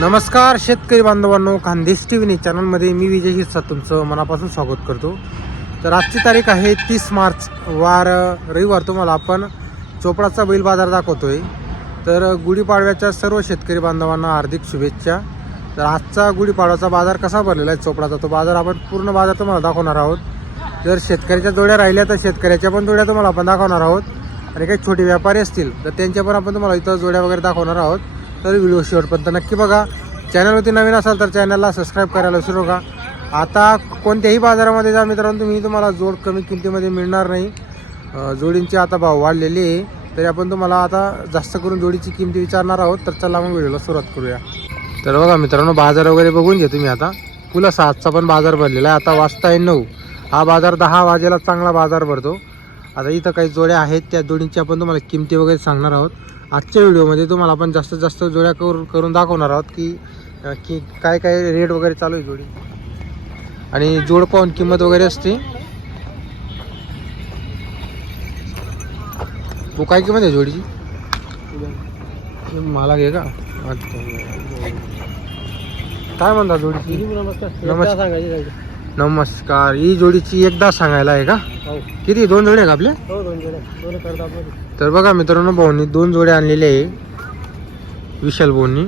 नमस्कार शेतकरी बांधवांनो खानदेश टी व्ही चॅनलमध्ये मी विजय हिस्सा तुमचं मनापासून स्वागत करतो. तर आजची तारीख आहे तीस मार्च वार रविवार तुम्हाला आपण चोपडाचा बैल बाजार दाखवतोय. तर गुढीपाडव्याच्या सर्व शेतकरी बांधवांना हार्दिक शुभेच्छा. तर आजचा गुढीपाडव्याचा बाजार कसा भरलेला आहे चोपडाचा? तो बाजार आपण पूर्ण बाजार तुम्हाला दाखवणार आहोत. जर शेतकऱ्याच्या जोड्या राहिल्या तर शेतकऱ्याच्या पण जोड्या तुम्हाला आपण दाखवणार आहोत. आणि काही छोटे व्यापारी असतील तर त्यांच्या पण आपण तुम्हाला इथं जोड्या वगैरे दाखवणार आहोत. तर व्हिडिओ शेवटपर्यंत नक्की बघा चॅनलवरती नवीन असाल तर चॅनलला सबस्क्राईब करायला विसरू नका. आता कोणत्याही बाजारामध्ये जा मित्रांनो तुम्ही तुम्हाला जोड कमी किमतीमध्ये मिळणार नाही. जोडींचे आता भाव वाढलेले आहे. तरी आपण तुम्हाला आता जास्त करून जोडीची किमती विचारणार आहोत. तर चला मग व्हिडिओला सुरुवात करूया. तर बघा मित्रांनो बाजार वगैरे बघून घ्या तुम्ही आता. पुला सातचा पण बाजार भरलेला आहे. आता वाजता आहे नऊ. हा बाजार दहा वाजेला चांगला बाजार भरतो. आता इथं काही जोड्या आहेत त्या जोडींची आपण तुम्हाला किमती वगैरे सांगणार आहोत. आजच्या व्हिडिओमध्ये तुम्हाला आपण जास्तीत जास्त जोड्या करून करून दाखवणार आहोत की की काय काय रेट वगैरे चालू आहे जोडी. आणि जोड पाहून किंमत वगैरे असते. तो काय किंमत आहे जोडीची? मला घे का? अच्छा. काय म्हणता जोडीची? नमस्कार. नमस्कार ही जोडीची एकदा सांगायला आहे का किती दोन जोडे का आपल्या तर बघा मित्रांनो भाऊनी दोन जोड्या आणलेल्या आहे विशाल भाऊनी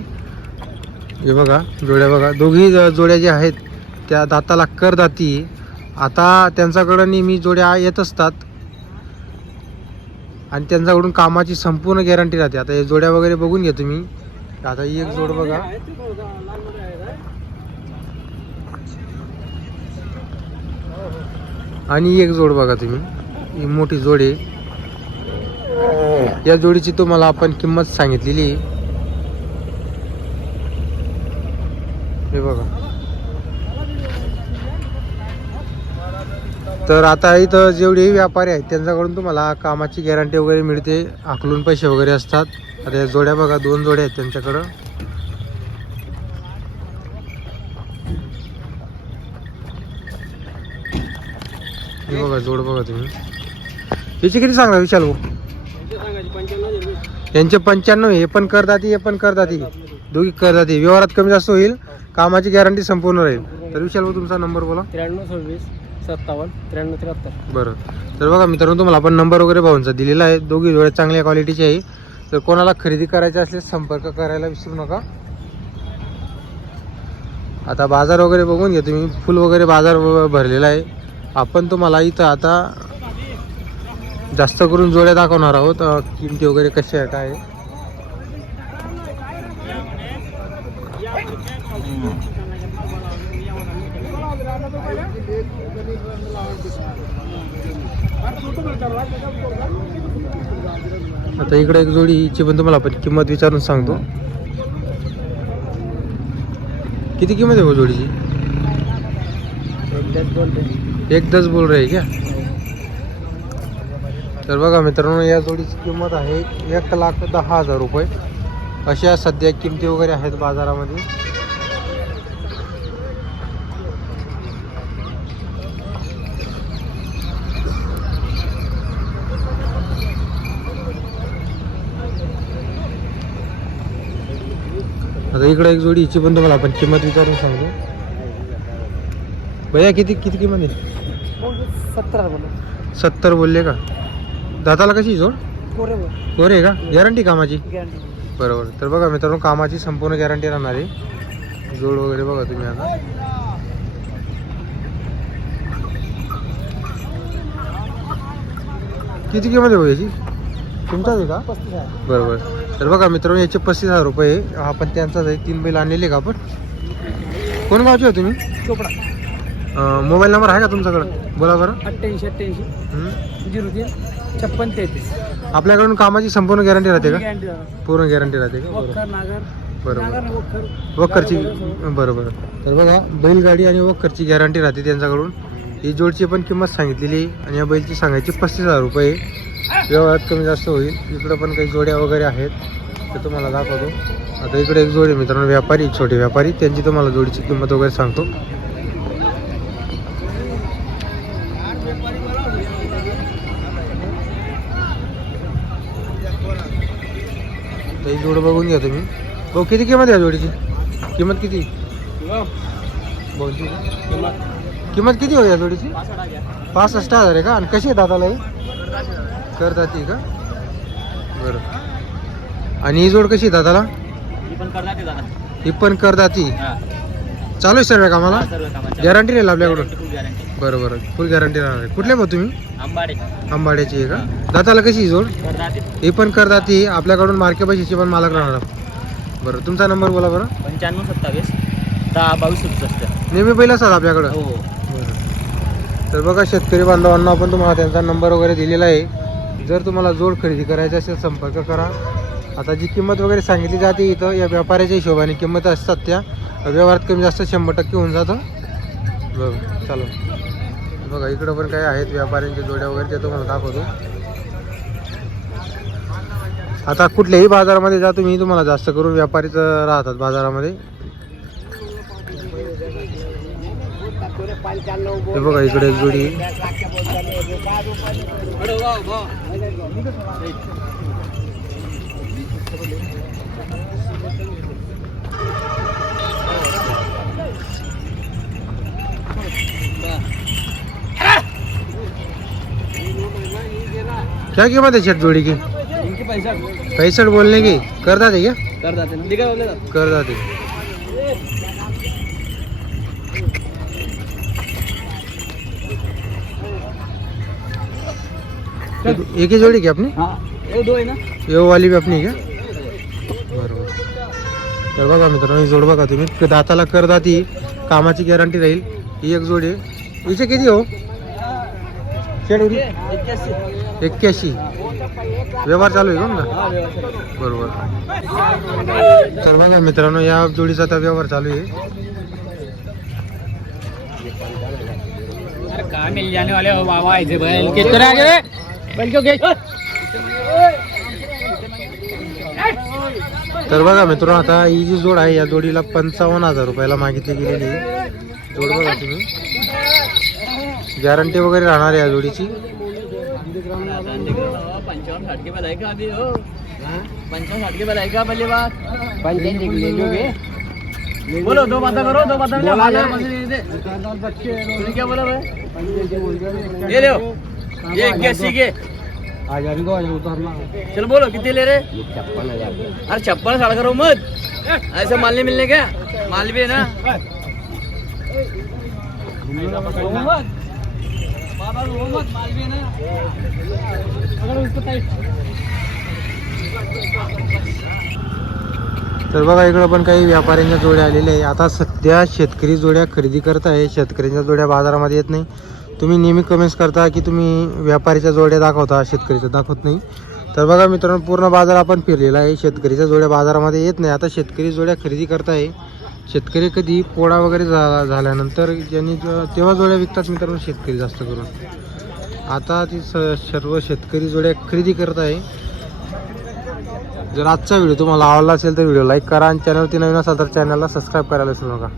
हे बघा जोड्या बघा दोघी जोड्या ज्या आहेत त्या दाताला कर दाती आता त्यांच्याकडं नेहमी जोड्या येत असतात आणि त्यांच्याकडून कामाची संपूर्ण गॅरंटी राहते आता हे जोड्या वगैरे बघून घ्या तुम्ही आता ही एक जोड बघा आणि एक जोड बघा तुम्ही. ही मोठी जोड आहे. या जोडीची तुम्हाला आपण किंमत सांगितलेली आहे. हे बघा. तर आता इथं जेवढे व्यापारी आहेत त्यांच्याकडून तुम्हाला कामाची गॅरंटी वगैरे मिळते. आकलून पैसे वगैरे असतात. आता या जोड्या बघा दोन जोड्या आहेत त्यांच्याकडं. हे बघा जोड बघा तुम्ही. याची किती सांगा विशाल भाऊ? यांचे पंच्याण्णव हे पण करदाती हे पण करदाती दोघी करदाती व्यवहारात कमी जास्त होईल कामाची गॅरंटी संपूर्ण राहील. तर विशाल भाऊ तुमचा नंबर बोला. त्र्याण्णव सव्वीस सत्तावन्न त्र्याण्णव त्र्याहत्तर. बरं. तर बघा मित्रांनो तुम्हाला आपण नंबर वगैरे भाऊंचा दिलेला आहे. दोघी जोड्या चांगल्या क्वालिटीचे आहे. तर कोणाला खरेदी करायचे असल्यास संपर्क करायला विसरू नका. आता बाजार वगैरे बघून घ्या तुम्ही. फुल वगैरे बाजार भरलेला आहे. आपण तुम्हाला इथं आता जास्त करून जोड्या दाखवणार आहोत. किमती वगैरे कशा आहे काय आहे. आता इकडे एक जोडी हिची पण तुम्हाला आपण किंमत विचारून सांगतो. किती किंमत आहे हो जोडीची? एक दस बोल रहे क्या? तर बघा मित्रांनो या जोडीची किंमत आहे एक लाख दहा हजार रुपये. अशा सध्या किमती वगैरे आहेत बाजारामध्ये. आता इकडे एक जोडी हिची पण तुम्हाला आपण किंमत विचारून सांगतो. भैया किती किती किंमत आहे? सत्तर बोला सत्तर बोलले का? दाताला कशी जोड? पोरे बरं आहे का? गॅरंटी कामाची? गॅरंटी. बरोबर. तर बघा मित्रांनो कामाची संपूर्ण गॅरंटी राहणार आहे. जोड वगैरे बघा तुम्ही आता. किती किंमत आहे भाऊ याची? तुमचाच आहे का? पस्तीस बरोबर. तर बघा मित्रांनो याचे पस्तीस हजार रुपये आहे. हा पण त्यांचाच आहे. तीन बैल आणलेले का आपण? कोण गावचे हो तुम्ही? चोपडा. मोबाईल नंबर आहे का तुमच्याकडं? बोला बरं अठ्ठ्याऐंशी अठ्ठ्याऐंशी. हं? झिरो तीन छप्पन तेहतीस. आपल्याकडून कामाची संपूर्ण गॅरंटी राहते का? गॅरंटी पूर्ण गॅरंटी राहते का? बरोबर. नागर. बरोबर. वक्करची बरोबर. तर बघा बैलगाडी आणि वक्करची गॅरंटी राहते त्यांच्याकडून. ही जोडची पण किंमत सांगितलेली आहे आणि या बैलची सांगायची पस्तीस हजार रुपये. व्यवहारात कमी जास्त होईल. इकडं पण काही जोड्या वगैरे आहेत. ते तुम्हाला दाखवतो. आता इकडे एक जोडी आहे मित्रांनो व्यापारी छोटे व्यापारी. त्यांची तुम्हाला जोडीची किंमत वगैरे सांगतो. तर ही जोड बघून घ्या तुम्ही. भाऊ किती किंमत आहे जोडीची? किंमत किती? किंमत किती हो या जोडीची? पासष्ट हजार आहे का? आणि कशी आहे दादाला ही? करतात ती का? बरं. आणि ही जोड कशी आहे दादाला? ही पण करदाती चालू आहे सर्व कामाला गॅरंटी राहील आपल्याकडून? बरं बरं फुल गॅरंटी राहणार आहे. कुठले मग तुम्ही? आंबाडे. आंबाड्याची आहे का? दाताला कशी जोड? ही पण करदाती आपल्याकडून मार्के पैशाची पण मालक राहणार बरं तुमचा नंबर बोला बरं. पंच्याण्णव सत्तावीस दहा बावीस सदुसष्ट. नेहमी पहिला असतात आपल्याकडं? हो. तर बघा शेतकरी बांधवांना आपण तुम्हाला त्यांचा नंबर वगैरे दिलेला आहे. जर तुम्हाला जोड खरेदी करायची असेल संपर्क करा. आता जी किंमत वगैरे सांगितली जाते इथं या व्यापाऱ्याच्या हिशोबाने किंमत असतात त्या. व्यवहारात कमी जास्त शंभर टक्के होऊन जातं. बघ चालू. बघा इकडं पण काही आहेत व्यापाऱ्यांच्या जोड्या वगैरे ते तुम्हाला दाखवतो. आता कुठल्याही बाजारामध्ये जा तुम्ही तुम्हाला जास्त करून व्यापारीच राहतात बाजारामध्ये. हे बघा इकडे एक जोडी. क्या कीमत है शर्ट जोड़ी की? पैंसठ बोलने की? कर दाते क्या? कर बोले कर दाते एक ही जोड़ी क्या अपनी? हाँ ये दो है ना। ये वाली भी अपनी क्या? बरोबर। तर बघा मित्रांनो ही जोड बघा तुम्ही क- दाताला कर दाती। कामाची गॅरंटी राहील ही एक जोडी. आहे हिचे किती हो? शेड ये इक्यासी एक्क्याऐंशी. व्यवहार चालू आहे का व्यवस्था बरोबर. तर बघा मित्रांनो या जोडीचा आता व्यवहार चालू आहे. अरे कहाँ मिल जाने वाले हो बाबा ऐसे बैल कितने आगे रे बैल क्यों गए तर बघा मित्रांनो आता ही जी जोड आहे या जोडीला पंचावन्न हजार रुपयाला मागितली गेलेली आहे. जोड बघा तुम्ही. गॅरंटी वगैरे राहणार आहे या जोडीची? पंचावन साठ के बधाई का अभी हो पंचावन साठ के बधाई का पहली बात बोलो दो बातें करो दो। बातें बोलो हज़ार मज़े क्या बोला भाई? ये लो ये इक्यासी के? चलो बोलो कितने ले रहे? छप्पन हज़ार। अरे छप्पन साढ़े करो मत। ऐसे माल नहीं मिलने क्या? माल भी है ना? तर बघा इकडं पण काही व्यापाऱ्यांच्या जोड्या आलेल्या आहे आता सध्या शेतकरी जोड्या खरेदी करत आहे शेतकऱ्यांच्या जोड्या बाजारामध्ये येत नाही. तुम्ही नेहमी कमेंट्स करता की तुम्ही व्यापारीच्या जोड्या दाखवता शेतकरीच्या दाखवत नाही. तर बघा मित्रांनो पूर्ण बाजार आपण फिरलेला आहे. शेतकरीच्या जोड्या बाजारामध्ये येत नाही. आता शेतकरी जोड्या खरेदी करत आहे शेतकरी कधी पोळा वगैरे झाला झाल्यानंतर ज्यांनी तेव्हा जोड्या विकतात मित्रांनो शेतकरी जास्त करून. आता ती स सर्व शेतकरी जोड्या खरेदी करत आहे. जर आजचा व्हिडिओ तुम्हाला आवडला असेल तर व्हिडिओ लाईक करा आणि चॅनलवरती नवीन असाल तर चॅनलला सबस्क्राईब करायला विसरू नका.